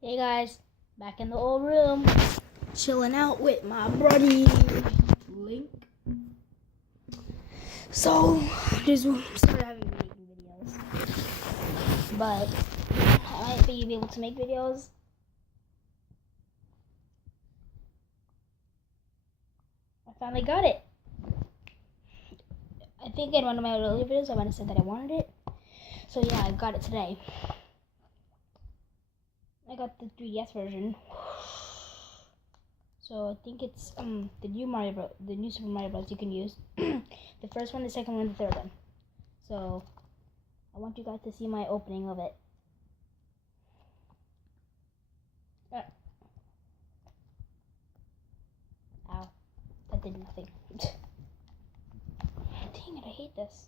Hey guys, back in the old room, chilling out with my buddy Link. So, just started having making videos, but I might be able to make videos. I finally got it. I think in one of my earlier videos I might have said that I wanted it. So yeah, I got it today. I got the 3DS version. So I think it's the new Super Mario Bros. You can use. The first one, the second one, the third one. So I want you guys to see my opening of it. Ow, that did nothing. Dang it, I hate this.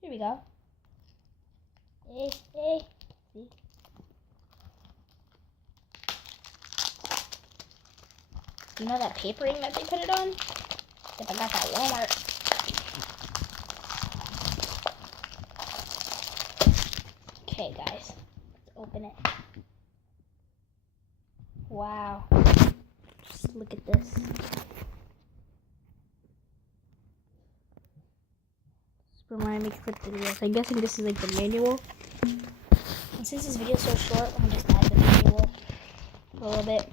Here we go. Hey. See? You know that papering that they put it on? Yep, I got that at Walmart. Okay, guys, let's open it. Wow. Just look at this. Super Mario Maker clip videos. I'm guessing this is like the manual. And since this video is so short, I'm just add the manual for a little bit.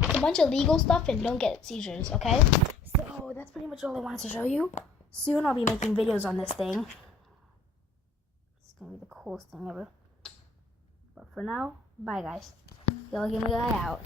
It's a bunch of legal stuff and don't get seizures, okay? So that's pretty much all I wanted to show you. Soon I'll be making videos on this thing. It's gonna be the coolest thing ever. But for now, bye guys. Y'all give me that out.